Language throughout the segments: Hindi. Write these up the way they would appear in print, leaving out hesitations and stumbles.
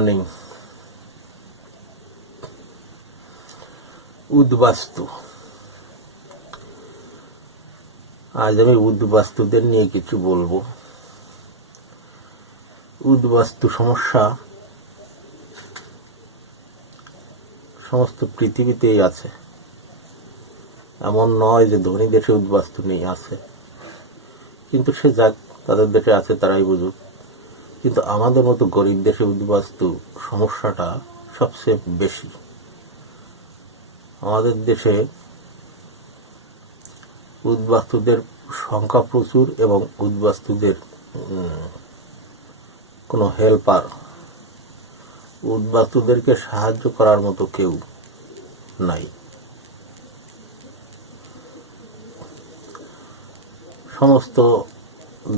মর্নিং। উদ্বাস্তু, আজ আমি উদ্বাস্তুদের নিয়ে কিছু বলবো। উদ্বাস্তু সমস্যা সমস্ত পৃথিবীতেই আছে, এমন নয় যে ধনী দেশে উদ্বাস্তু নেই, আছে। কিন্তু সে যাক, তাদের দেশে আছে, তারাই বুঝুক। কিন্তু আমাদের মতো গরিব দেশে উদ্বাস্তু সমস্যাটা সবচেয়ে বেশি। আমাদের দেশে উদ্বাস্তুদের সংখ্যা প্রচুর এবং উদ্বাস্তুদের কোনো হেল্পার, উদ্বাস্তুদেরকে সাহায্য করার মতো কেউ নাই। সমস্ত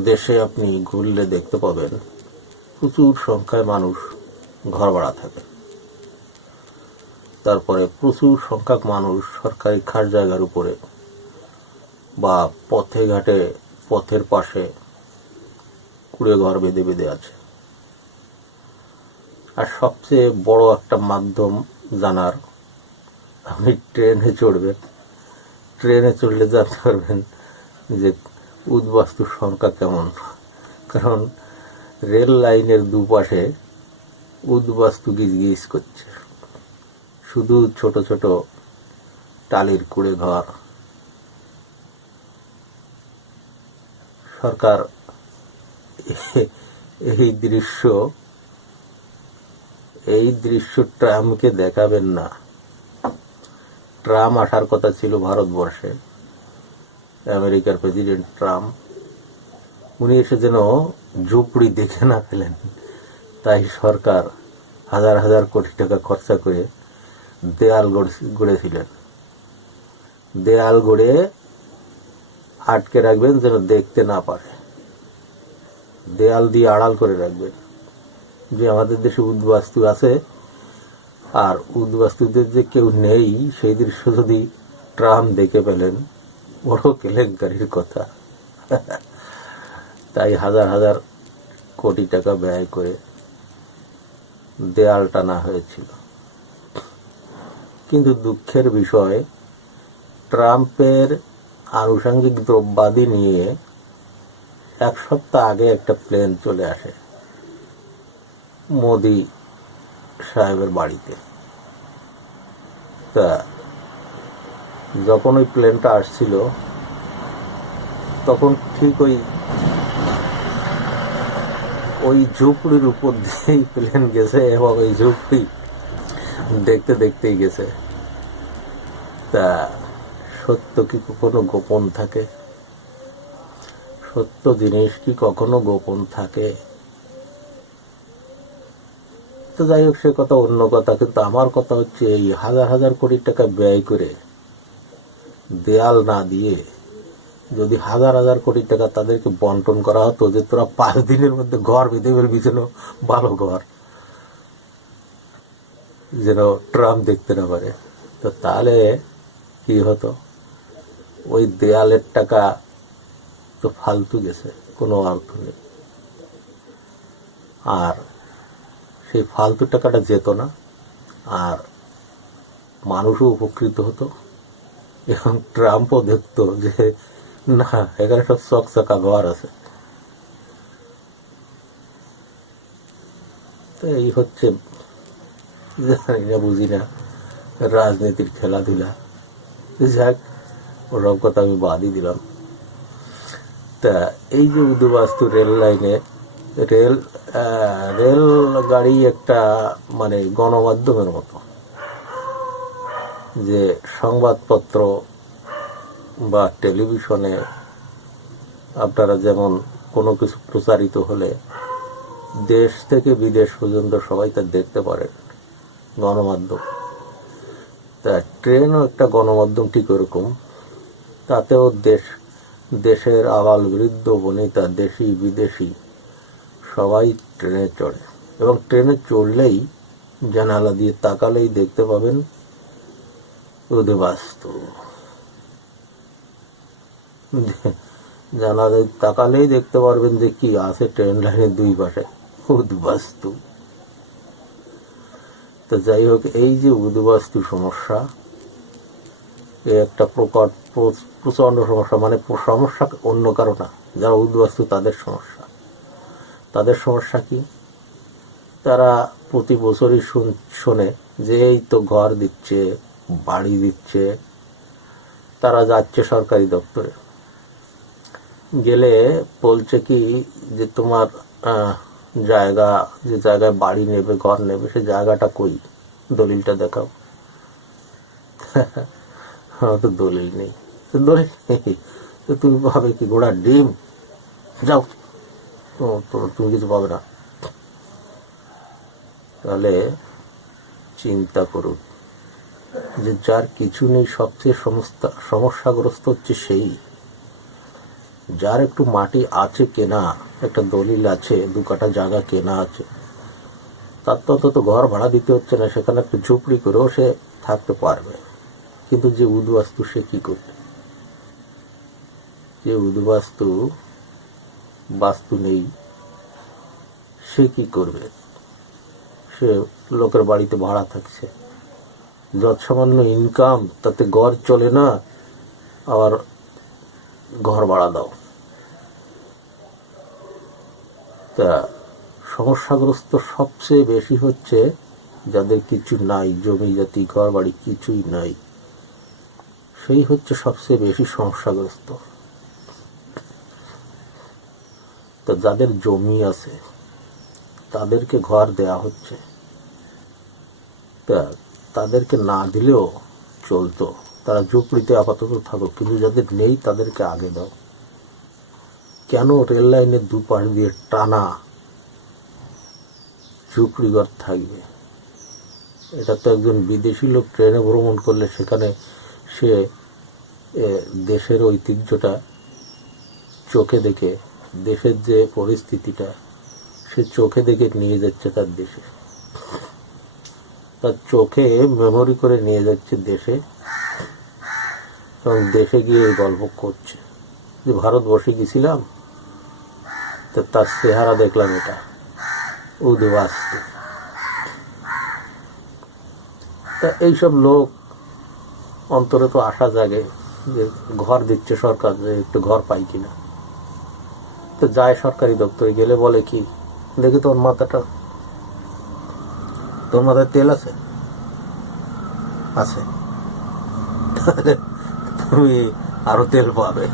দেশে আপনি ঘুরলে দেখতে পাবেন প্রচুর সংখ্যায় মানুষ ঘর ভাড়া থাকে। তারপরে প্রচুর সংখ্যক মানুষ সরকারি খাস জায়গার উপরে বা পথে ঘাটে, পথের পাশে কুড়ে ঘর বেঁধে বেঁধে আছে। আর সবচেয়ে বড় একটা মাধ্যম জানার, আপনি ট্রেনে চড়বেন। ট্রেনে চড়লে জানতে পারবেন যে উদ্বাস্তুর সংখ্যা কেমন। কারণ রেল লাইনের দুপাশে উদ্বাস্তু গিজগিজ করছে, শুধু ছোট ছোট টালির কুড়ে ঘর। সরকার এই দৃশ্য ট্রাম্পকে দেখাবেন না। ট্রাম্প আসার কথা ছিল ভারতবর্ষে, আমেরিকার প্রেসিডেন্ট ট্রাম্প। উনি এসে যেন ঝুপড়ি দেখে না ফেলেন, তাই সরকার হাজার হাজার কোটি টাকা খরচা করে দেয়াল গড়েছিলেন। দেয়াল গড়ে আটকে রাখবেন যেন দেখতে না পারে, দেয়াল দিয়ে আড়াল করে রাখবেন যে আমাদের দেশে উদ্বাস্তু আছে। আর উদ্বাস্তুদের যে কেউ নেই, সেই দৃশ্য যদি ট্রাম্প দেখে পেলেন, বড় কেলেঙ্কারির কথা। তাই হাজার হাজার কোটি টাকা ব্যয় করে দেয়াল টানা হয়েছিল। কিন্তু দুঃখের বিষয়, ট্রাম্পের আনুষঙ্গিক দ্রব্যাদি নিয়ে এক সপ্তাহ আগে একটা প্লেন চলে আসে মোদি সাহেবের বাড়িতে। তা যখন ওই প্লেনটা আসছিল, তখন ঠিক ওই ঝুপড়ির উপর দিয়েই প্লেন গেছে এবং ওই ঝুপড়ি দেখতে দেখতেই গেছে। তা সত্য কি কখনো গোপন থাকে? সত্য জিনিস কি কখনো গোপন থাকে? তো যাই হোক, সে কথা অন্য কথা। কিন্তু আমার কথা হচ্ছে, এই হাজার হাজার কোটি টাকা ব্যয় করে দেয়াল না দিয়ে যদি হাজার হাজার কোটি টাকা তাদেরকে বন্টন করা হতো, যে তোরা 5 দিনের মধ্যে ঘর বেঁধে ফেলবি, যেন ভালো ঘর, যেন ট্রাম্প দেখতে না পারে, তো তাহলে কি হতো? ওই দেয়ালের টাকা তো ফালতু গেছে, কোনো অর্থ নেই। আর সেই ফালতু টাকাটা যেত না, আর মানুষও উপকৃত হতো এবং ট্রাম্পও দেখতো যে না, এখানে সব চকচকা ঘর আছে। তো এই হচ্ছে, জানি না, বুঝি না, রাজনীতির খেলাধুলা। যাক, ওরকম কথা আমি বাদই দিলাম। তা এই যে উদ্বাস্তু রেল লাইনে, রেল গাড়ি একটা মানে গণমাধ্যমের মতো, যে সংবাদপত্র বা টেলিভিশনে আপনারা যেমন কোনো কিছু প্রচারিত হলে দেশ থেকে বিদেশ পর্যন্ত সবাই তা দেখতে পারেন, গণমাধ্যম। তা ট্রেনও একটা গণমাধ্যম ঠিক ওরকম। তাতেও দেশের আবাল বৃদ্ধ বনিতা, দেশি বিদেশি সবাই ট্রেনে চড়ে, এবং ট্রেনে চড়লেই জানালা দিয়ে তাকালেই দেখতে পাবেন উদ্বাস্তু। জানালায় তাকালেই দেখতে পারবেন যে কি আছে ট্রেন লাইনের দুই পাশে, উদ্বাস্তু। তো যাই হোক, এই যে উদ্বাস্তু সমস্যা, এ একটা প্রচন্ড সমস্যা। মানে সমস্যা অন্য কারো না, যারা উদ্বাস্তু তাদের সমস্যা। তাদের সমস্যা কি? তারা প্রতি বছরই শোনে যে এই তো ঘর দিচ্ছে, বাড়ি দিচ্ছে। তারা যাচ্ছে সরকারি দপ্তরে, গেলে বলছে কি যে তোমার জায়গা, যে জায়গায় বাড়ি নেবে, ঘর নেবে, সে জায়গাটা কই, দলিলটা দেখাও। আমার তো দলিল নেই। তো দলিল নেই তো তুমি পাবে কি? ঘোড়ার ডিম? যাও, তুমি কিছু পাবে না। তাহলে চিন্তা করুন যে যার কিছু নেই সবচেয়ে সমস্যাগ্রস্ত হচ্ছে সেই। যার একটু মাটি আছে কেনা, একটা দলিল আছে, 2 কাঠা জায়গা কেনা আছে, তার তো অন্তত ঘর ভাড়া দিতে হচ্ছে না, সেখানে একটু ঝুপড়ি করেও সে থাকতে পারবে। কিন্তু যে উদ্বাস্তু, সে কি করবে? যে উদ্বাস্তু, বাস্তু নেই, সে কি করবে? সে লোকের বাড়িতে ভাড়া থাকছে, যত সামান্য ইনকাম তাতে ঘর চলে না, আবার ঘর ভাড়া দাও। তা সমস্যাগ্রস্ত সবচেয়ে বেশি হচ্ছে যাদের কিছু নাই, জমি জাতি ঘর বাড়ি কিছুই নাই, সেই হচ্ছে সবচেয়ে বেশি সমস্যাগ্রস্ত। তা যাদের জমি আছে তাদেরকে ঘর দেয়া হচ্ছে, তা তাদেরকে না দিলেও চলতো, তারা ঝুপড়িতে আপাতত থাকুক, কিন্তু যাদের নেই তাদেরকে আগে দাও। কেন রেল লাইনের দুপাশ দিয়ে টানা ঝুপড়িঘর থাকবে? এটা তো একজন বিদেশি লোক ট্রেনে ভ্রমণ করলে সেখানে সে দেশের ঐতিহ্যটা চোখে দেখে, দেশের যে পরিস্থিতিটা সে চোখে দেখে নিয়ে যাচ্ছে তার দেশে, তার চোখে মেমোরি করে নিয়ে যাচ্ছে দেশে, এবং দেশে গিয়ে গল্প করছে যে ভারতবর্ষে গেছিলাম, তো তার চেহারা দেখলাম এটা উদ্বাস্তু। তা এইসব লোক অন্তরে তো আশা জাগে যে ঘর দিচ্ছে সরকার, যে একটু ঘর পাই কিনা। তো যায় সরকারি দপ্তরে, গেলে বলে কি, দেখি তোর মাথায় তেল আছে? আছে, তাহলে তুমি আরো তেল পাবে,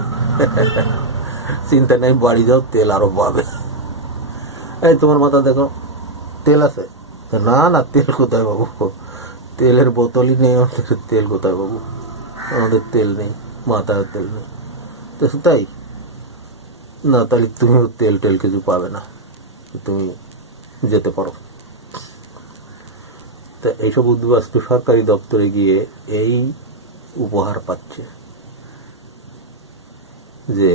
চিন্তা নেই, বাড়ি যাও, তেল আরো পাবে। এই তোমার মাথা দেখো, তেল আছে? না না, তেল কোথায় পাবো? তেলের বোতলই নেই আমাদের, তেল কোথায় পাবো? আমাদের তেল নেই, মাথায় তেল নেই। তো তাই না, তাহলে তুমিও তেল কিছু পাবে না, তুমি যেতে পারো। তা এইসব উদ্বাস্তু সরকারি দপ্তরে গিয়ে এই উপহার পাচ্ছে যে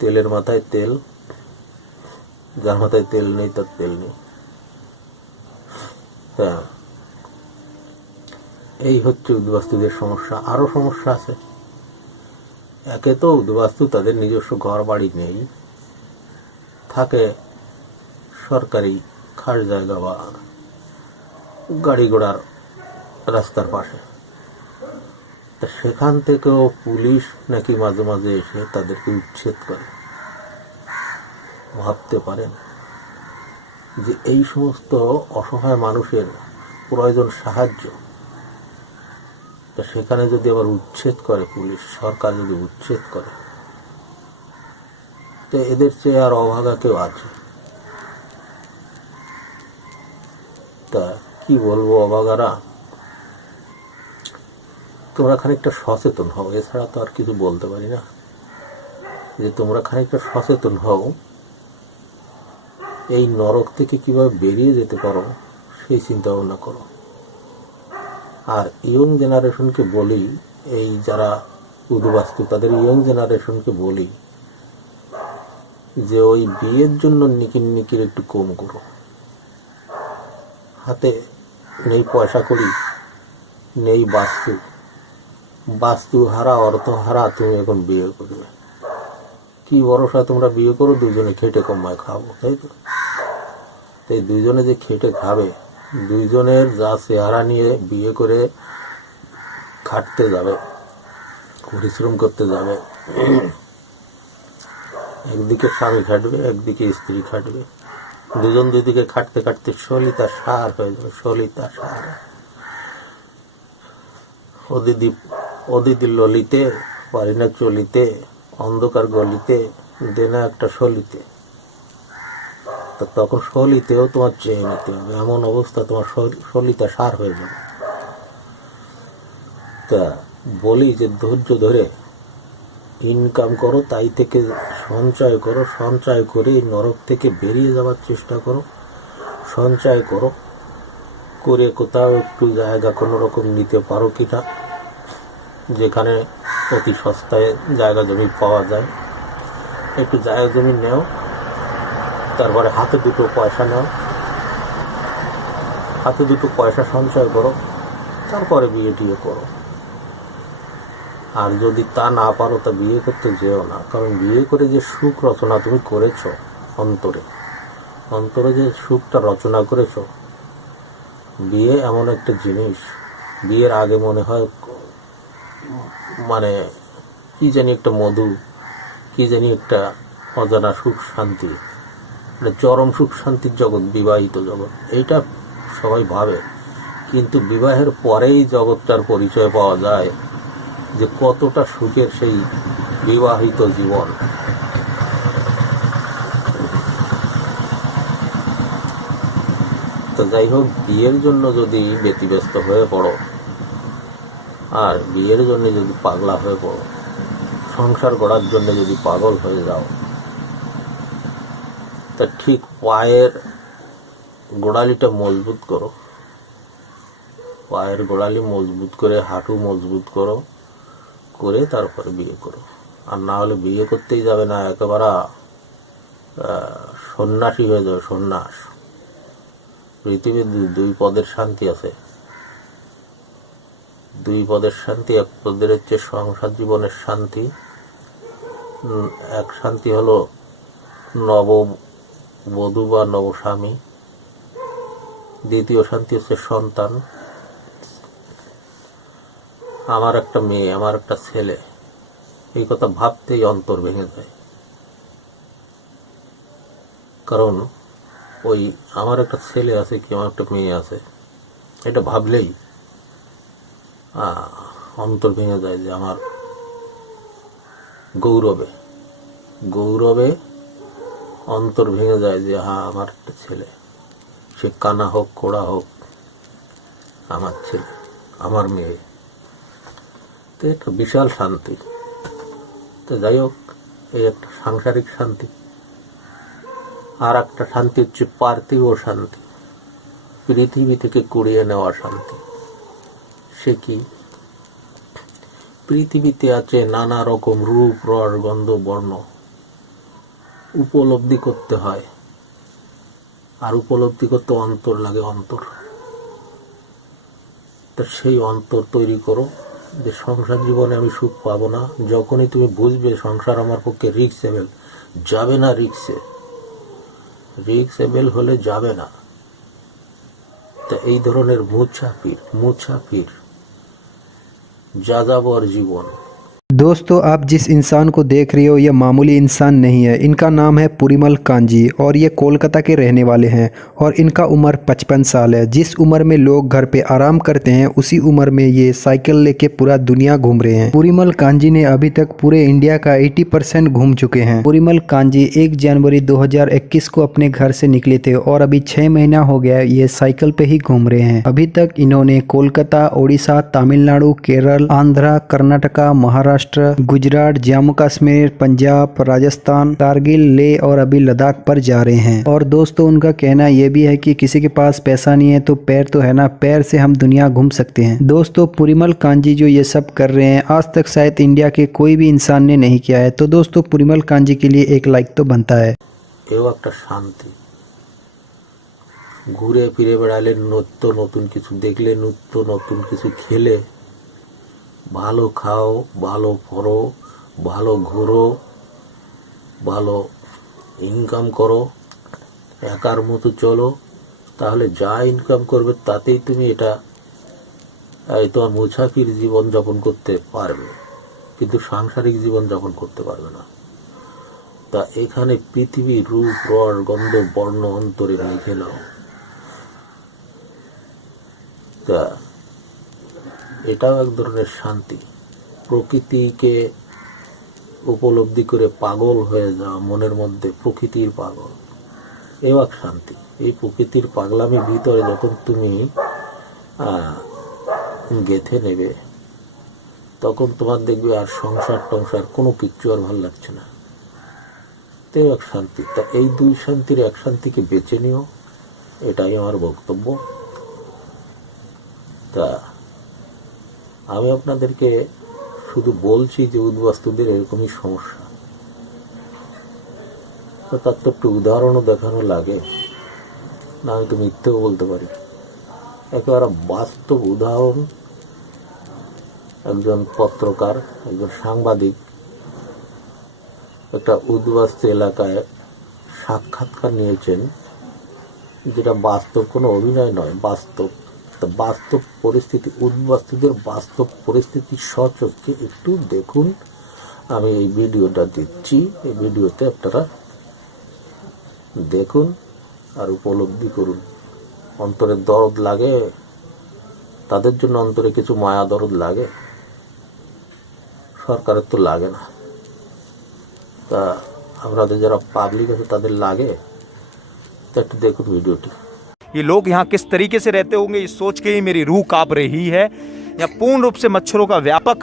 তেলের মাথায় তেল, যার মাথায় তেল নেই তার তেল নেই। হ্যাঁ, এই হচ্ছে উদ্বাস্তুদের সমস্যা। আরো সমস্যা আছে। একে তো উদ্বাস্তু তাদের নিজস্ব ঘর বাড়ি নেই, থাকে সরকারি খাস জায়গা বা গাড়ি ঘোড়ার রাস্তার পাশে। তা সেখান থেকেও পুলিশ নাকি মাঝে মাঝে এসে তাদেরকে উচ্ছেদ করে। ভাবতে পারেন যে এই সমস্ত অসহায় মানুষের প্রয়োজন সাহায্য, তা সেখানে যদি আবার উচ্ছেদ করে পুলিশ, সরকার যদি উচ্ছেদ করে, তো এদের চেয়ে আর অভাগা কেউ আছে? তা কি বলবো, অভাগারা, তোমরা খানিকটা সচেতন হও, এছাড়া তো আর কিছু বলতে পারি না। যে তোমরা খানিকটা সচেতন হও, এই নরক থেকে কিভাবে বেরিয়ে যেতে পারো সেই চিন্তা ভাবনা করো। আর ইয়ং জেনারেশনকে বলি, এই যারা উদ্বাস্তু তাদের ইয়ং জেনারেশনকে বলি যে ওই বিয়ের জন্য নিকির একটু কম করো। হাতে নেই পয়সা করি, নেই বাস্তু হারা, অর্থ হারা, তুমি এখন বিয়ে করবে। কি ভরসা তোমরা বিয়ে করো, দুজনে খেটে কমায় খাবো, তাই তো? তাই দুজনে যে খেটে খাবে দুইজনের যা চেহারা নিয়ে বিয়ে করে খাটতে যাবে, পরিশ্রম করতে যাবে, একদিকে স্বামী খাটবে, একদিকে স্ত্রী খাটবে, দুজন দুদিকে খাটতে খাটতে সলিতা সার হয়ে যাবে, সলিতা সার। অদিদি ললিতে পারি না চলিতে, অন্ধকার গলিতে দেনা একটা সলিতে। তো তখন সলিতেও তোমার চেয়ে নিতে হবে, এমন অবস্থা তোমার সলিতা সার হয়ে যাবে। তা বলি যে ধৈর্য ধরে ইনকাম করো, তাই থেকে সঞ্চয় করো, সঞ্চয় করে এই নরক থেকে বেরিয়ে যাওয়ার চেষ্টা করো। সঞ্চয় করো করে কোথাও একটু জায়গা কোনো রকম নিতে পারো কিনা, যেখানে অতি সস্তায় জায়গা জমি পাওয়া যায়। একটু জায়গা জমি নেও, তারপরে হাতে দুটো পয়সা নাও, হাতে দুটো পয়সা সঞ্চয় করো, তারপরে বিয়ে টিয়ে করো। আর যদি তা না পারো তা বিয়ে করতে যেও না, কারণ বিয়ে করে যে সুখ রচনা তুমি করেছ অন্তরে, অন্তরে যে সুখটা রচনা করেছ, বিয়ে এমন একটা জিনিস, বিয়ের আগে মনে হয় মানে কি জানি একটা মধু, কি জানি একটা অজানা সুখ শান্তি, চরম সুখ শান্তির জগৎ বিবাহিত জগৎ, এইটা সবাই ভাবে। কিন্তু বিবাহের পরেই জগৎটার পরিচয় পাওয়া যায় যে কতটা সুখের সেই বিবাহিত জীবন। তো যাই হোক, বিয়ের জন্য যদি ব্যতিব্যস্ত হয়ে পড়ো, আর বিয়ের জন্য যদি পাগলা হয়ে পড়ো, সংসার গড়ার জন্য যদি পাগল হয়ে যাও, তা ঠিক পায়ের গোড়ালিটা মজবুত করো, পায়ের গোড়ালি মজবুত করে, হাঁটু মজবুত করো, করে তারপরে বিয়ে করো। আর না হলে বিয়ে করতেই যাবে না, একেবারে সন্ন্যাসী হয়ে যাবে, সন্ন্যাস। পৃথিবীর দুই পদের শান্তি আছে, দুই পদের শান্তি। এক পদের হচ্ছে সংসার জীবনের শান্তি, এক শান্তি হলো নববধূ বা নবস্বামী, দ্বিতীয় শান্তি হচ্ছে সন্তান। আমার একটা মেয়ে, আমার একটা ছেলে, এই কথা ভাবতেই অন্তর ভেঙে যায়। কারণ ওই আমার একটা ছেলে আছে কি আমার একটা মেয়ে আছে, এটা ভাবলেই অন্তর ভেঙে যায় যে আমার গৌরবে গৌরবে অন্তর ভেঙে যায় যে হ্যাঁ, আমার একটা ছেলে, সে কানা হোক কোড়া হোক, আমার ছেলে, আমার মেয়ে। তো একটা বিশাল শান্তি। তো যাই হোক, এই একটা সাংসারিক শান্তি। আর একটা শান্তি হচ্ছে পার্থিব শান্তি, পৃথিবী থেকে কুড়িয়ে নেওয়া শান্তি। সে কি? পৃথিবীতে আছে নানা রকম রূপ, রস, গন্ধ, বর্ণ, উপলব্ধি করতে হয়। আর উপলব্ধি করতে অন্তর লাগে, অন্তর। তা সেই অন্তর তৈরি করো যে সংসার জীবনে আমি সুখ পাবো না। যখনই তুমি বুঝবে সংসার আমার পক্ষে রিস্কেবল, যাবে না রিক্সে, রিক্সেবল হলে যাবে না। তা এই ধরনের মুছাফির যাযাবর জীবন। दोस्तों, आप जिस इंसान को देख रहे हो ये मामूली इंसान नहीं है। इनका नाम है पुरीमल कांजी और ये कोलकाता के रहने वाले हैं और इनका उम्र 55 साल है। जिस उम्र में लोग घर पे आराम करते हैं उसी उम्र में ये साइकिल लेके पूरा दुनिया घूम रहे हैं। पुरीमल कांजी ने अभी तक पूरे इंडिया का 80% घूम चुके हैं। पुरीमल कांजी 1 जनवरी 2021 को अपने घर से निकले थे और अभी 6 महीना हो गया ये साइकिल पे ही घूम रहे हैं। अभी तक इन्होंने कोलकाता, ओडिशा, तमिलनाडु, केरल, आंध्रा, कर्नाटका, महाराष्ट्र, गुजरात, जम्मू कश्मीर, पंजाब, राजस्थान, कारगिल, लेह और अभी लद्दाख पर जा रहे हैं। और दोस्तों, उनका कहना यह भी है कि किसी के पास पैसा नहीं है तो पैर तो है ना, पैर से हम दुनिया घूम सकते हैं। दोस्तों, पुरीमल कांजी जो ये सब कर रहे हैं आज तक शायद इंडिया के कोई भी इंसान ने नहीं किया है। तो दोस्तों, पुरीमल कांजी के लिए एक लाइक तो बनता है। এও একটা শান্তি। ঘুরে ফিরে বেড়ালে, নিত্য নতুন কিছু দেখলে, নিত্য নতুন কিছু খেলে, ভালো খাও, ভালো পড়ো, ভালো ঘোরো, ভালো ইনকাম করো, একার মতো চলো, তাহলে যা ইনকাম করবে তাতেই তুমি এটা তোমার মুসাফির জীবন যাপন করতে পারবে, কিন্তু সাংসারিক জীবন যাপন করতে পারবে না। তা এখানে পৃথিবীর রূপ রস গন্ধ বর্ণ অন্তরে লিখে নাও। তা এটাও এক ধরনের শান্তি। প্রকৃতিকে উপলব্ধি করে পাগল হয়ে যাওয়া, মনের মধ্যে প্রকৃতির পাগল, এও এক শান্তি। এই প্রকৃতির পাগলামির ভিতরে যখন তুমি গেঁথে নেবে, তখন তোমার দেখবে আর সংসার টংসার কোনো কিচ্ছু আর ভালো লাগছে না, তেও এক শান্তি। তা এই দুই শান্তির এক শান্তিকে বেছে নিও, এটাই আমার বক্তব্য। তা আমি আপনাদেরকে শুধু বলছি যে উদ্বাস্তুদের এরকমই সমস্যা। তার তো একটু উদাহরণও দেখানো লাগে না, আমি তো মিথ্যেও বলতে পারি। একেবারে বাস্তব উদাহরণ, একজন পত্রকার, একজন সাংবাদিক একটা উদ্বাস্তু এলাকায় সাক্ষাৎকার নিয়েছেন, যেটা বাস্তব, কোনো অভিনয় নয়, বাস্তব। বাস্তব পরিস্থিতি, উদ্বাস্তুদের বাস্তব পরিস্থিতি সচক্ষে একটু দেখুন। আমি এই ভিডিওটা দিচ্ছি, এই ভিডিওতে আপনারা দেখুন আর উপলব্ধি করুন। অন্তরে দরদ লাগে তাদের জন্য, অন্তরে কিছু মায়া দরদ লাগে, সরকারের তো লাগে না। তা আপনাদের যারা পাবলিক আছে তাদের লাগে। তা একটু দেখুন ভিডিওটি। ये लोग यहाँ किस तरीके से रहते होंगे, ये सोच के ही मेरी रूह कांप रही है। यहाँ पूर्ण रूप से मच्छरों का व्यापक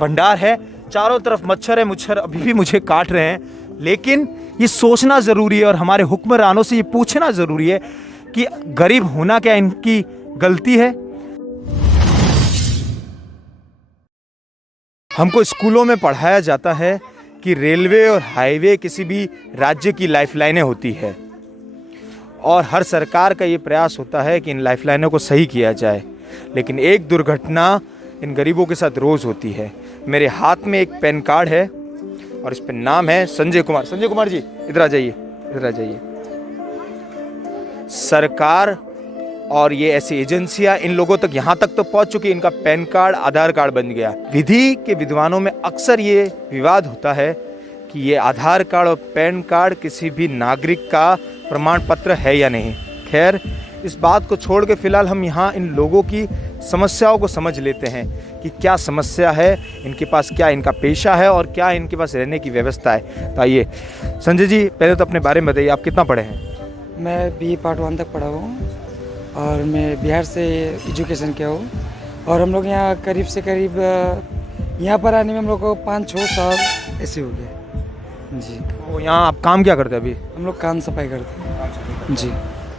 भंडार है, चारों तरफ मच्छर है, मच्छर अभी भी मुझे काट रहे हैं। लेकिन ये सोचना ज़रूरी है और हमारे हुक्मरानों से ये पूछना ज़रूरी है कि गरीब होना क्या इनकी गलती है। हमको स्कूलों में पढ़ाया जाता है कि रेलवे और हाईवे किसी भी राज्य की लाइफलाइनें होती है और हर सरकार का ये प्रयास होता है कि इन लाइफलाइनों को सही किया जाए। लेकिन एक दुर्घटना इन गरीबों के साथ रोज़ होती है। मेरे हाथ में एक पैन कार्ड है और इस पर नाम है संजय कुमार। संजय कुमार जी इधर आ जाइए, इधर आ जाइए। सरकार और ये ऐसी एजेंसियां इन लोगों तक यहाँ तक तो पहुँच चुकी, इनका पैन कार्ड आधार कार्ड बन गया। विधि के विद्वानों में अक्सर ये विवाद होता है कि ये आधार कार्ड और पैन कार्ड किसी भी नागरिक का प्रमाण पत्र है या नहीं। खैर, इस बात को छोड़ के फिलहाल हम यहाँ इन लोगों की समस्याओं को समझ लेते हैं कि क्या समस्या है इनके पास, क्या इनका पेशा है और क्या इनके पास रहने की व्यवस्था है। तो आइए संजय जी, पहले तो अपने बारे में बताइए, आप कितना पढ़े हैं? मैं BE पार्ट 1 तक पढ़ा हूँ और मैं बिहार से एजुकेशन किया हूँ। और हम लोग यहाँ करीब से करीब यहाँ पर आने में हम लोग को 5-6 साल ऐसे हो गए जी। तो यहाँ आप काम क्या करते हैं अभी? हम लोग कान सफाई करते हैं जी।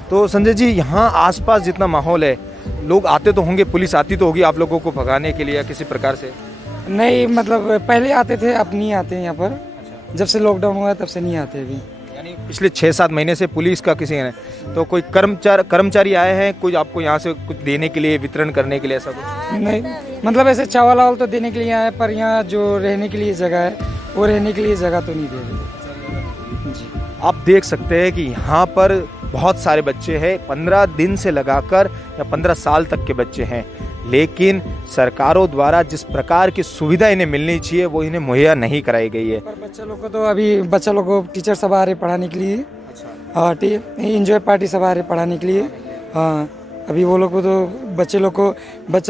तो संजय जी, यहाँ आसपास जितना माहौल है, लोग आते तो होंगे, पुलिस आती तो होगी आप लोगों को भगाने के लिए या किसी प्रकार से? नहीं, मतलब पहले आते थे, अब नहीं आते हैं यहाँ पर। जब से लॉकडाउन हुआ है तब से नहीं आते अभी। यानी पिछले 6-7 महीने से पुलिस का किसी ने, तो कोई कर्मचारी आए हैं कोई आपको यहाँ से कुछ देने के लिए, वितरण करने के लिए, ऐसा कुछ? नहीं, मतलब ऐसे चावल वावल तो देने के लिए आए, पर यहाँ जो रहने के लिए जगह है वो रहने के लिए जगह तो नहीं दे रहे जी। आप देख सकते हैं कि यहाँ पर बहुत सारे बच्चे हैं, 15 दिन से लगाकर या 15 साल तक के बच्चे हैं, लेकिन सरकारों द्वारा जिस प्रकार की सुविधा इन्हें मिलनी चाहिए वो इन्हें मुहैया नहीं कराई गई है। पर बच्चा लोग को तो अभी बच्चा लोग को टीचर सब आ रहे पढ़ाने के लिए। हाँ, इंजॉय पार्टी सब आ रहे पढ़ाने के लिए। हाँ, अभी वो लोग को तो बच्चा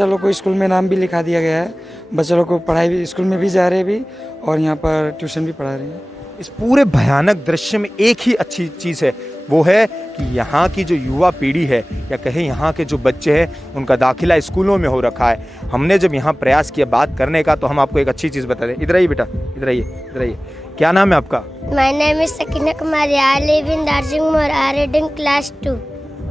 लोग को स्कूल में नाम भी लिखा दिया गया है। बच्चा लोग को पढ़ाई भी, स्कूल में भी जा रहे हैं अभी और यहाँ पर ट्यूशन भी पढ़ा रहे हैं। इस पूरे भयानक दृश्य में एक ही अच्छी चीज़ है, वो है कि यहाँ की जो युवा पीढ़ी है या कहें यहाँ के जो बच्चे हैं उनका दाखिला स्कूलों में हो रखा है। हमने जब यहाँ प्रयास किया बात करने का तो हम आपको एक अच्छी चीज़ बता दें। इधर आइए बेटा, इधर आइए, इधर आइए। क्या नाम है आपका? My name is Sakina Kumari. I live in Darjingmoor. I read in class 2.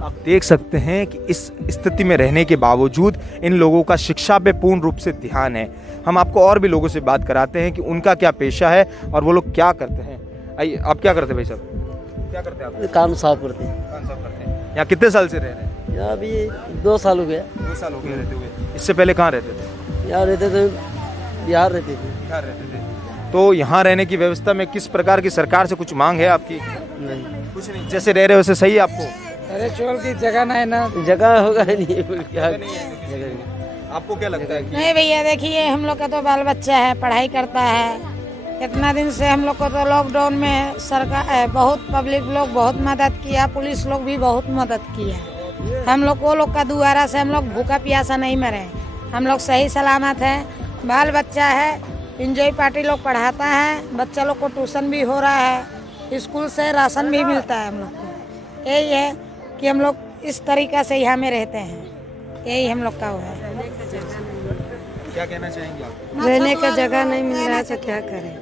आप देख सकते हैं कि इस स्थिति में रहने के बावजूद इन लोगों का शिक्षा पे पूर्ण रूप से ध्यान है। हम आपको और भी लोगों से बात कराते हैं कि उनका क्या पेशा है और वो लोग क्या करते हैं। आइए, आप क्या करते हैं भाई साहब? क्या करते हैं आप? काम साफ करते हैं। काम साफ करते हैं। यहाँ कितने साल से रह रहे हैं? यहाँ अभी 2 साल हो गया। 2 साल हो गए रहते हुए। इससे पहले कहाँ रहते थे? यहाँ रहते थे, बिहार रहते थे। बिहार रहते थे। तो यहाँ रहने की व्यवस्था में किस प्रकार की सरकार से कुछ मांग है आपकी? नहीं, कुछ नहीं, जैसे रह रहे हो वैसे सही है आपको? अरे चोल की जगह ना है ना। जगह होगा नहीं, क्या जगह नहीं। आपको क्या लगता है कि नहीं भैया देखिए, हम लोग का तो बाल बच्चा है, पढ़ाई करता है। इतना दिन से हम लोग को तो लॉकडाउन में सरकार बहुत पब्लिक लोग बहुत मदद किया, पुलिस लोग भी बहुत मदद किया। हम लोग वो लोग का दुआरा से हम लोग भूखा प्यासा नहीं मरे, हम लोग सही सलामत है। बाल बच्चा है, इंजॉय पार्टी लोग पढ़ाता है, बच्चा लोग को ट्यूशन भी हो रहा है, स्कूल से राशन भी मिलता है हम लोग को। यही है कि हम लोग इस तरीका से यहाँ में रहते हैं, यही हम लोग का वो है। क्या कहना चाहेंगे आप? रहने का जगह नहीं मिल रहा है तो क्या करें,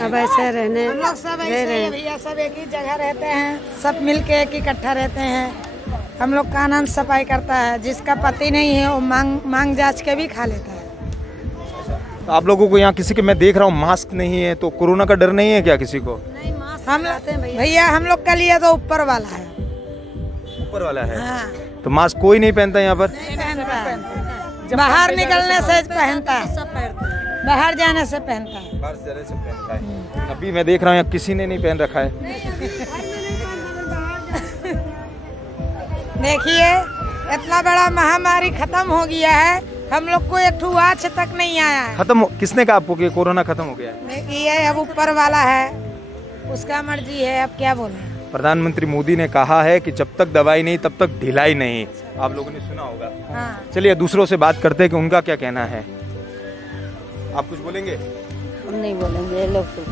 अब ऐसे रहने हम लोग सब ऐसे हैं भैया, सब एक ही जगह रहते हैं, सब मिलके एक इकट्ठा रहते हैं। हम लोग का आनंद सफाई करता है, जिसका पति नहीं है वो मांग जांच के भी खा लेता है। तो आप लोगों को यहाँ किसी के, मैं देख रहा हूँ मास्क नहीं है, तो कोरोना का डर नहीं है क्या किसी को? हम भैया हम लोग का लिए तो ऊपर वाला है, ऊपर वाला है। हाँ। तो मास्क कोई नहीं पहनता यहाँ पर? नहीं पहनता है, बाहर निकलने से पहनता है, बाहर जाने से पहनता है। बाहर जाने से पहनता है। अभी मैं देख रहा हूँ यहाँ किसी ने नहीं पहन रखा है। देखिए इतना बड़ा महामारी खत्म हो गया है, हम लोग को एक आज तक नहीं आया है। खत्म किसने कहा आपको कि कोरोना खत्म हो गया है? देखिए अब ऊपर वाला है, उसका मर्जी है, अब क्या बोले। प्रधानमंत्री मोदी ने कहा है कि जब तक दवाई नहीं तब तक ढिलाई नहीं। आप लोगों ने सुना होगा। हाँ। चलिए दूसरों से बात करते हैं कि उनका क्या कहना है। आप कुछ बोलेंगे? हम नहीं बोलेंगे, ये लोग तो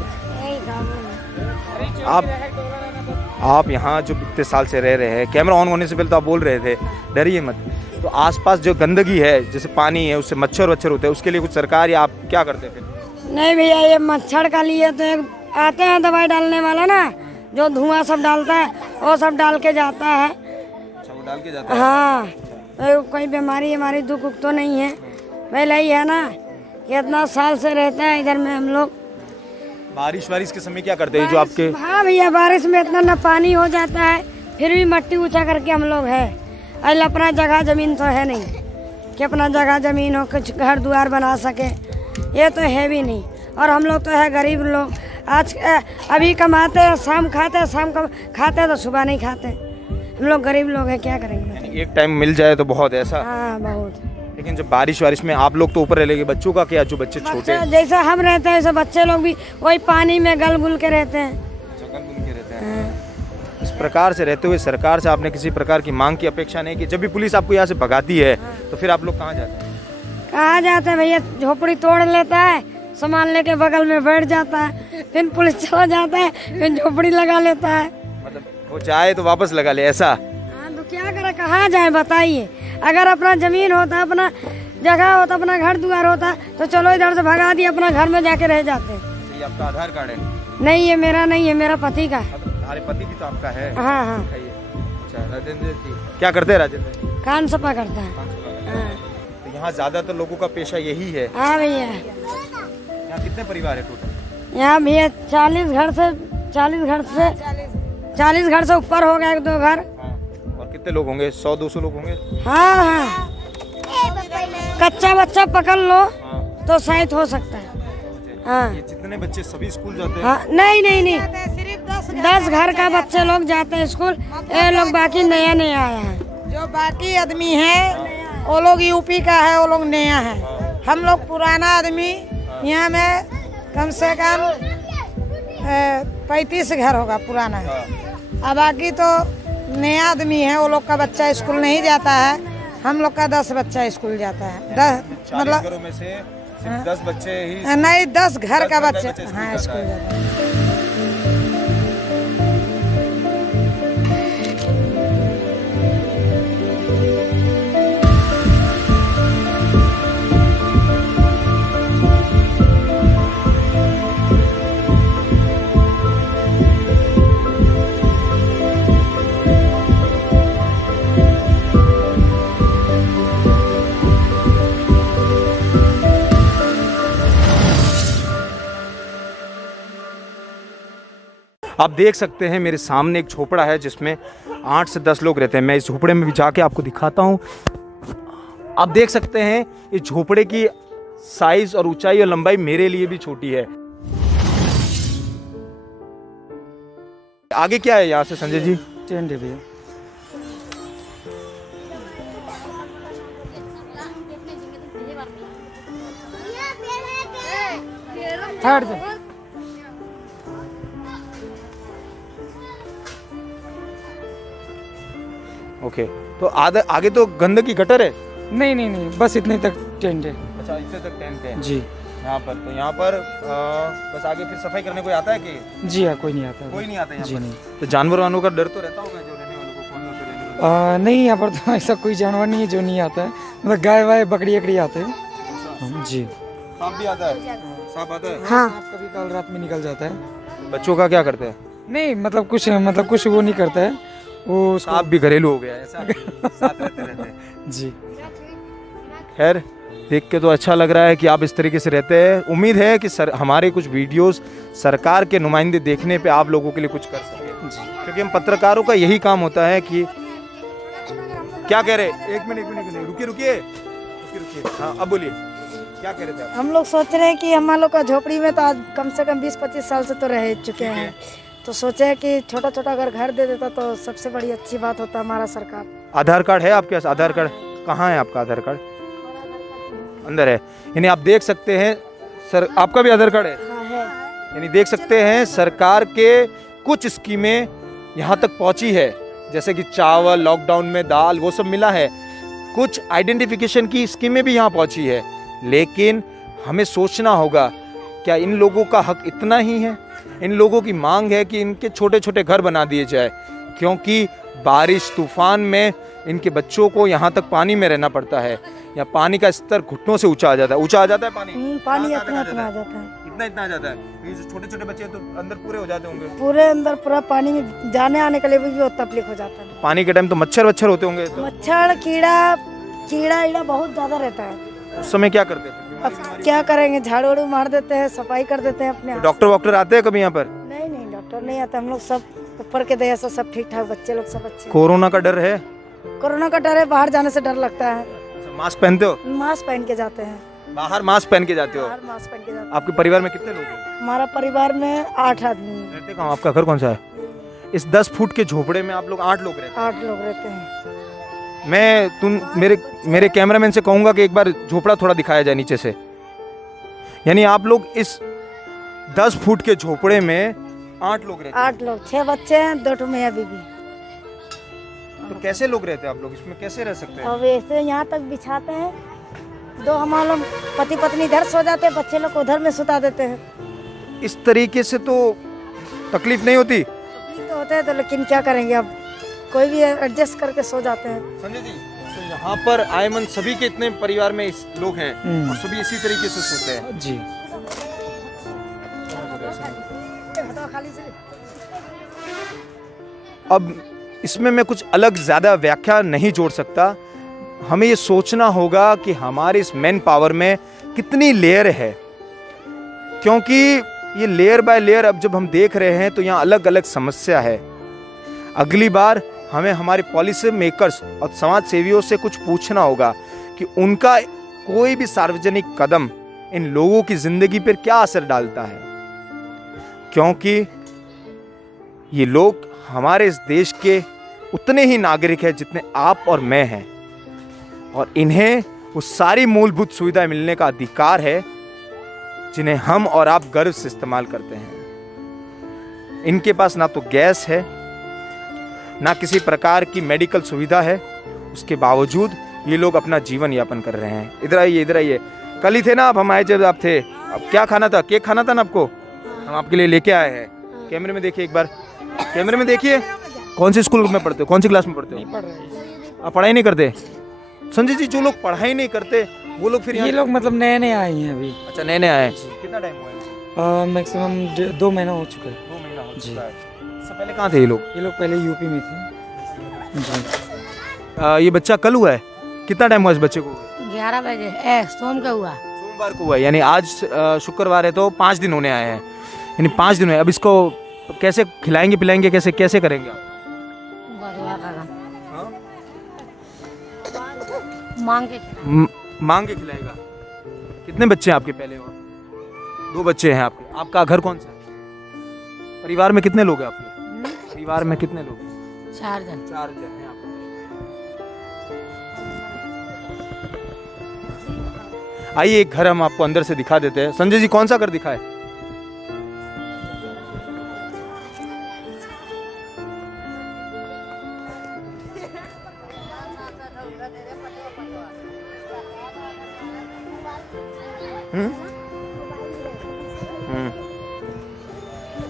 आप यहाँ जो इतने साल से रह रहे हैं, कैमरा ऑन होने से पहले तो आप बोल रहे थे डरिए मत, तो आसपास जो गंदगी है जैसे पानी है उससे मच्छर होते हैं, उसके लिए कुछ सरकार या आप क्या करते हैं फिर? नहीं भैया, ये मच्छर का लिए तो एक आते हैं दवाई डालने वाला ना, जो धुआं सब डालता है वो सब डाल के जाता है। अच्छा, वो डाल के जाता है। हाँ, तो कोई बीमारी हमारी दुख तो नहीं है। पहले ही है ना कि इतना साल से रहते हैं इधर में हम लोग। बारिश के समय क्या करते हैं जो आपके? हाँ भैया, बारिश में इतना न पानी हो जाता है, फिर भी मट्टी ऊंचा करके हम लोग है। अरे अपना जगह जमीन तो है नहीं कि अपना जगह जमीन हो, कुछ घर द्वार बना सके, ये तो है भी नहीं। और हम लोग तो है गरीब लोग, आज अभी कमाते हैं, शाम खाते हैं, शाम खाते हैं तो सुबह नहीं खाते। हम लोग गरीब लोग हैं, क्या करेंगे। एक टाइम मिल जाए तो बहुत ऐसा। हाँ बहुत। लेकिन जब बारिश में आप लोग तो ऊपर रह लेंगे, बच्चों का क्या? जो बच्चे छोटे जैसे हम रहते हैं वैसे बच्चे लोग भी वही पानी में गल गुल के रहते हैं। रहते हैं। इस प्रकार से रहते हुए सरकार से आपने किसी प्रकार की मांग की अपेक्षा नहीं की? जब भी पुलिस आपको यहाँ से भगाती है तो फिर आप लोग कहाँ जाते हैं? कहाँ जाते हैं भैया, झोपड़ी तोड़ लेता है, सामान लेके बगल में बैठ जाता है, फिर पुलिस चला जाता है, फिर झोपड़ी लगा लेता है। मतलब वो चाहे तो वापस लगा ले, ऐसा? हाँ, तो क्या करे, कहाँ जाए बताइए। अगर अपना जमीन होता, अपना जगह होता, अपना घर द्वार होता तो चलो इधर से भगा दिए, अपना घर में जाके रह जाते। ये आपका आधार कार्ड है? नहीं, ये मेरा नहीं है, मेरा पति का है। तुम्हारे पति भी तो आपका है? हाँ हाँ। अच्छा, राजेंद्र जी क्या करते हैं? राजेंद्र जी कान सफा करता है। हाँ। तो यहाँ ज्यादातर लोगों का पेशा यही है। हाँ भैया, यहाँ कितने परिवार है टोटल? यहाँ भैया 40 घर से ऊपर हो गया, 1-2 घर। और कितने लोग होंगे? 100-200 लोग होंगे। हाँ हाँ, कच्चा बच्चा पकड़ लो हाँ। तो शायद हो सकता है। हाँ। ये जितने बच्चे सभी स्कूल जाते हैं? हाँ, नहीं, सिर्फ 10 घर का बच्चे लोग जाते हैं स्कूल, ये लोग बाकी नया आया है। जो बाकी आदमी है वो लोग यूपी का है, वो लोग नया है। हम लोग पुराना आदमी, यहाँ में कम से कम 35 घर होगा पुराना, अब बाकी तो नया आदमी है, वो लोग का बच्चा स्कूल नहीं जाता है। हम लोग का 10 बच्चा स्कूल जाता है। 10 मतलब घरों में से सिर्फ 10 बच्चे ही? नहीं, 10 घर का बच्चा हाँ स्कूल जाता है। आप देख सकते हैं मेरे सामने एक झोपड़ा है जिसमें 8 से 10 लोग रहते हैं। मैं इस झोपड़े में भी जाके आपको दिखाता हूँ। आप देख सकते हैं इस झोपड़े की साइज और ऊंचाई और लंबाई मेरे लिए भी छोटी है। आगे क्या है यहाँ से संजय जी? टेंट है भैया। थर्ड से। ओके, तो आगे तो गंदगी गटर है। नहीं नहीं नहीं, बस इतने तक टेंट है। अच्छा, इतने तक टेंट है जी यहाँ पर। तो यहाँ पर बस आगे फिर सफाई करने कोई आता है कि जी हाँ, कोई नहीं आता। कोई नहीं आता यहाँ जी पर? नहीं। तो जानवर वानों का डर तो रहता होगा जो रहने वालों को, कौन से रहने वालों नहीं, यहाँ पर तो ऐसा कोई जानवर नहीं है जो नहीं आता है। मतलब गाय वाय बकरी अकड़ी आते हैं। जी। को? सांप भी आता है? सांप आता है? हाँ सांप कभी काल रात में निकल जाता है। बच्चों का क्या करते हैं? नहीं मतलब कुछ वो नहीं करता है वो उसको- सांप भी घरेलू हो गया है, ऐसा साथ रहते हैं। जी। खैर, देख के तो अच्छा लग रहा है कि आप इस तरीके से रहते हैं। उम्मीद है कि हमारे कुछ वीडियोस सरकार के नुमाइंदे देखने पे आप लोगों के लिए कुछ कर सकें, क्योंकि हम पत्रकारों का यही काम होता है कि क्या कह रहे? एक मिनट रुकिए। हाँ, अब बोलिए, क्या कह रहे थे आप? हम लोग सोच रहे हैं कि हम लोग का झोपड़ी में तो आज कम से कम 20-25 साल से तो रह चुके हैं, तो सोचे हैं कि छोटा छोटा अगर घर दे देता तो सबसे बड़ी अच्छी बात होता हमारा सरकार। आधार कार्ड है आपके पास? आधार कार्ड कहाँ है आपका? आधार कार्ड अंदर है, यानी आप देख सकते हैं सर, आपका भी आधार कार्ड है? हाँ है। यानी देख सकते हैं सरकार के कुछ स्कीमें यहाँ तक पहुँची है, जैसे कि चावल, लॉकडाउन में दाल, वो सब मिला है। कुछ आइडेंटिफिकेशन की स्कीमें भी यहाँ पहुँची है, लेकिन हमें सोचना होगा क्या इन लोगों का हक इतना ही है? इन लोगों की मांग है कि इनके छोटे छोटे घर बना दिए जाए, क्योंकि बारिश तूफान में इनके बच्चों को यहाँ तक पानी में रहना पड़ता है, या पानी का स्तर घुटनों से ऊंचा आ जाता है पानी। पानी कहाँ इतना तक इतना आ जाता है, इतना आ जाता है। ये जो छोटे छोटे बच्चे हैं तो अंदर पूरे हो जाते होंगे। पूरे अंदर पूरा पानी में जाने आने के लिए भी बहुत तकलीफ हो जाता है। पानी के टाइम तो मच्छर होते होंगे, तो मच्छर कीड़ा बहुत ज्यादा रहता है। उस समय क्या करते थे? अब क्या करेंगे, झाड़ू वाड़ू मार देते हैं, सफाई कर देते हैं अपने हाथ। डॉक्टर वॉक्टर आते हैं कभी यहाँ पर? नहीं डॉक्टर नहीं आता, हम लोग सब ऊपर के दया से सब ठीक ठाक, बच्चे लोग सब अच्छे। कोरोना का डर है? कोरोना का डर है, बाहर जाने से डर लगता है। मास्क पहनते हो? मास्क पहन के जाते हैं, बाहर मास्क पहन के जाते हो? बाहर मास्क पहन के जाते हैं। आपके परिवार में कितने लोग हैं? हमारा परिवार में 8 आदमी हैं। रहते कहाँ? आपका घर कौन सा है? इस 10 फुट के झोपड़े में आप लोग 8 लोग रहते हैं? 8 लोग रहते हैं। मैं मेरे कैमरामैन से कहूंगा कि एक बार झोपड़ा थोड़ा दिखाया जाए नीचे से। यानी आप लोग इस 10 फुट के झोपड़े में 8 लोग रहते हैं? 8 लोग, 6 बच्चे हैं, 2 मियाँ बीबी। तो कैसे लोग रहते हैं आप लोग इसमें? कैसे रह सकते हैं? अब ऐसे यहाँ तक बिछाते हैं, 2 हमारे लोग पति पत्नी इधर सो जाते हैं, बच्चे लोग को उधर में सुता देते हैं। इस तरीके से तो तकलीफ नहीं होती? तकलीफ तो होते हैं, तो लेकिन क्या करेंगे, अब कोई भी एडजस्ट करके सो जाते हैं। संजय जी, तो यहाँ पर आयमन सभी के इतने परिवार में लोग हैं और सभी इसी तरीके से सोते हैं? जी। अब इसमें मैं कुछ अलग ज़्यादा व्याख्या नहीं जोड़ सकता। हमें ये सोचना होगा कि हमारे इस मैन पावर में कितनी लेयर है, क्योंकि ये लेयर बाय लेयर अब जब हम देख रहे हैं तो यहाँ अलग अलग समस्या है। अगली बार हमें हमारे पॉलिसी मेकर्स और समाज सेवियों से कुछ पूछना होगा कि उनका कोई भी सार्वजनिक कदम इन लोगों की जिंदगी पर क्या असर डालता है, क्योंकि ये लोग हमारे इस देश के उतने ही नागरिक हैं जितने आप और मैं हैं, और इन्हें वो सारी मूलभूत सुविधाएं मिलने का अधिकार है जिन्हें हम और आप गर्व से इस्तेमाल करते हैं। इनके पास ना तो गैस है, ना किसी प्रकार की मेडिकल सुविधा है, उसके बावजूद ये लोग अपना जीवन यापन कर रहे हैं। इधर आइए। कल ही थे ना आप, हम आए जब आप थे। अब क्या खाना था? केक खाना था ना आपको? हम आपके लिए लेके आए हैं। कैमरे में देखिए एक बार, कैमरे में देखिए। कौन से स्कूल में पढ़ते हो? कौन सी क्लास में पढ़ते हो? नहीं पढ़ रहे। आप पढ़ाई नहीं करते? संजय जी, जो लोग पढ़ाई नहीं करते वो लोग फिर ये लोग मतलब नए आए हैं अभी। अच्छा, नए आए हैं। कितना टाइम हुआ है? मैक्सिमम 2 महीना हो चुका है। 2 महीना हो जी। चुका है। इससे पहले कहाँ थे ये लोग? ये लोग पहले यूपी में थे। जी। ये बच्चा कल हुआ है? कितना टाइम हुआ इस बच्चे को? 11 बजे सोम का हुआ। सोमवार को हुआ है, यानी आज शुक्रवार है तो 5 दिन होने आए हैं, यानी 5 दिन हुए। अब इसको कैसे खिलाएंगे पिलाएंगे, कैसे करेंगे आप? बदवा का काम। हाँ? मांग के खिलाएगा। कितने बच्चे हैं आपके पहले? और 2 बच्चे हैं आपके। आपका घर कौन सा है? परिवार में कितने लोग हैं आपके? परिवार में कितने लोग हैं? 4 जन। 4 जन हैं आपके। आइए एक घर हम आपको अंदर से दिखा देते हैं। संजय जी, कौन सा घर दिखाए?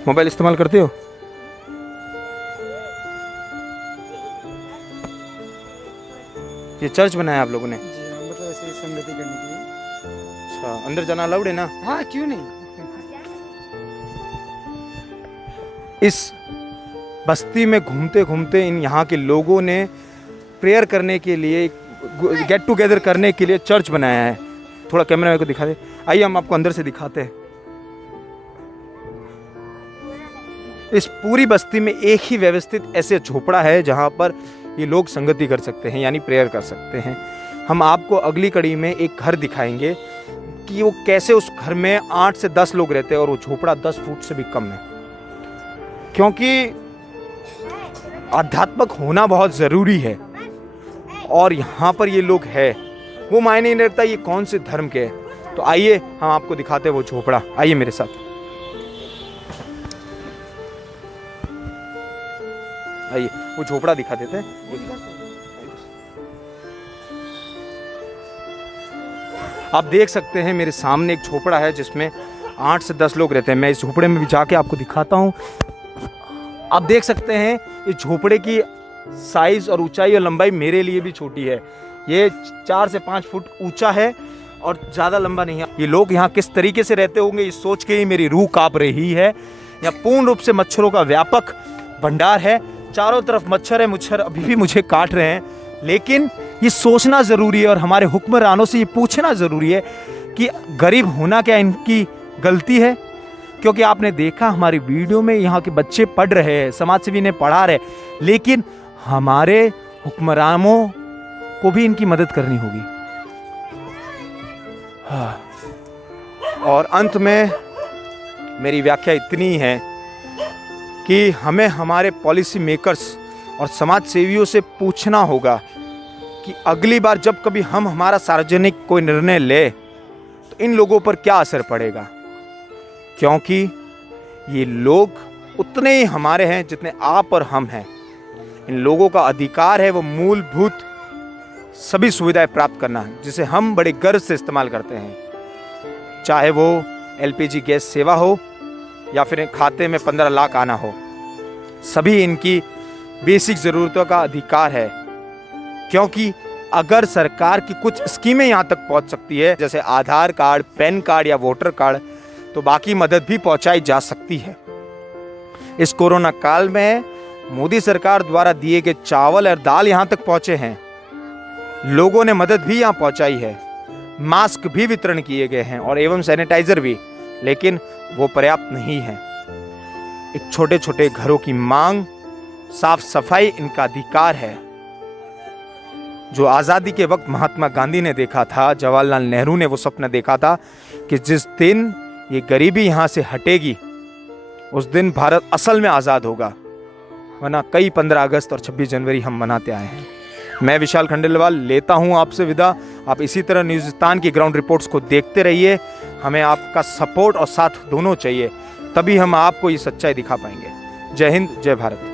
मोबाइल इस्तेमाल करते हो? ये चर्च बनाया आप लोगों ने? जी हाँ, मतलब ऐसे संगति करने के लिए। अच्छा, अंदर जाना अलाउड है ना? हाँ, क्यों नहीं। इस बस्ती में घूमते घूमते इन यहाँ के लोगों ने प्रेयर करने के लिए, गेट टुगेदर करने के लिए चर्च बनाया है। थोड़ा कैमरा मेरे को दिखा दे। आइए हम आपको अंदर से दिखाते हैं। इस पूरी बस्ती में एक ही व्यवस्थित ऐसे झोपड़ा है जहाँ पर ये लोग संगति कर सकते हैं, यानी प्रेयर कर सकते हैं। हम आपको अगली कड़ी में एक घर दिखाएंगे कि वो कैसे उस घर में 8 से 10 लोग रहते हैं और वो झोपड़ा 10 फुट से भी कम है। क्योंकि आध्यात्मिक होना बहुत ज़रूरी है और यहाँ पर ये लोग है, वो मायने नहीं रखता ये कौन से धर्म के हैं। तो आइए हम आपको दिखाते हैं वो झोपड़ा। आइए मेरे साथ, आइए वो झोपड़ा दिखा देते हैं। आप देख सकते हैं मेरे सामने एक झोपड़ा है जिसमें 8 से 10 लोग रहते हैं। मैं इस झोपड़े में भी जाके आपको दिखाता हूँ। आप देख सकते हैं इस झोपड़े की साइज और ऊंचाई और लंबाई मेरे लिए भी छोटी है। ये 4 से 5 फुट ऊंचा है और ज़्यादा लंबा नहीं है। ये लोग यहाँ किस तरीके से रहते होंगे, ये सोच के ही मेरी रूह कांप रही है। यहाँ पूर्ण रूप से मच्छरों का व्यापक भंडार है। चारों तरफ मच्छर है, मच्छर अभी भी मुझे काट रहे हैं। लेकिन ये सोचना ज़रूरी है और हमारे हुक्मरानों से ये पूछना ज़रूरी है कि गरीब होना क्या इनकी गलती है? क्योंकि आपने देखा हमारी वीडियो में यहाँ के बच्चे पढ़ रहे हैं, समाज सेवी इन्हें पढ़ा रहे, लेकिन हमारे हुक्मरानों को भी इनकी मदद करनी होगी। हाँ। और अंत में मेरी व्याख्या इतनी है कि हमें हमारे पॉलिसी मेकर्स और समाज सेवियों से पूछना होगा कि अगली बार जब कभी हम हमारा सार्वजनिक कोई निर्णय ले तो इन लोगों पर क्या असर पड़ेगा। क्योंकि ये लोग उतने ही हमारे हैं जितने आप और हम हैं। इन लोगों का अधिकार है वो मूलभूत सभी सुविधाएं प्राप्त करना, जिसे हम बड़े गर्व से इस्तेमाल करते हैं। चाहे वो एलपीजी गैस सेवा हो या फिर खाते में 15 लाख आना हो, सभी इनकी बेसिक ज़रूरतों का अधिकार है। क्योंकि अगर सरकार की कुछ स्कीमें यहाँ तक पहुँच सकती है, जैसे आधार कार्ड, पैन कार्ड या वोटर कार्ड, तो बाकी मदद भी पहुँचाई जा सकती है। इस कोरोना काल में मोदी सरकार द्वारा दिए गए चावल और दाल यहाँ तक पहुँचे हैं। लोगों ने मदद भी यहाँ पहुँचाई है, मास्क भी वितरण किए गए हैं और एवं सैनिटाइजर भी, लेकिन वो पर्याप्त नहीं है। एक छोटे छोटे घरों की मांग, साफ सफाई इनका अधिकार है। जो आज़ादी के वक्त महात्मा गांधी ने देखा था, जवाहरलाल नेहरू ने वो सपना देखा था कि जिस दिन ये गरीबी यहाँ से हटेगी उस दिन भारत असल में आज़ाद होगा। वरना कई 15 अगस्त और 26 जनवरी हम मनाते आए हैं। मैं विशाल खंडेलवाल लेता हूँ आपसे विदा। आप इसी तरह न्यूज़िस्तान की ग्राउंड रिपोर्ट्स को देखते रहिए। हमें आपका सपोर्ट और साथ दोनों चाहिए, तभी हम आपको ये सच्चाई दिखा पाएंगे। जय हिंद, जय भारत।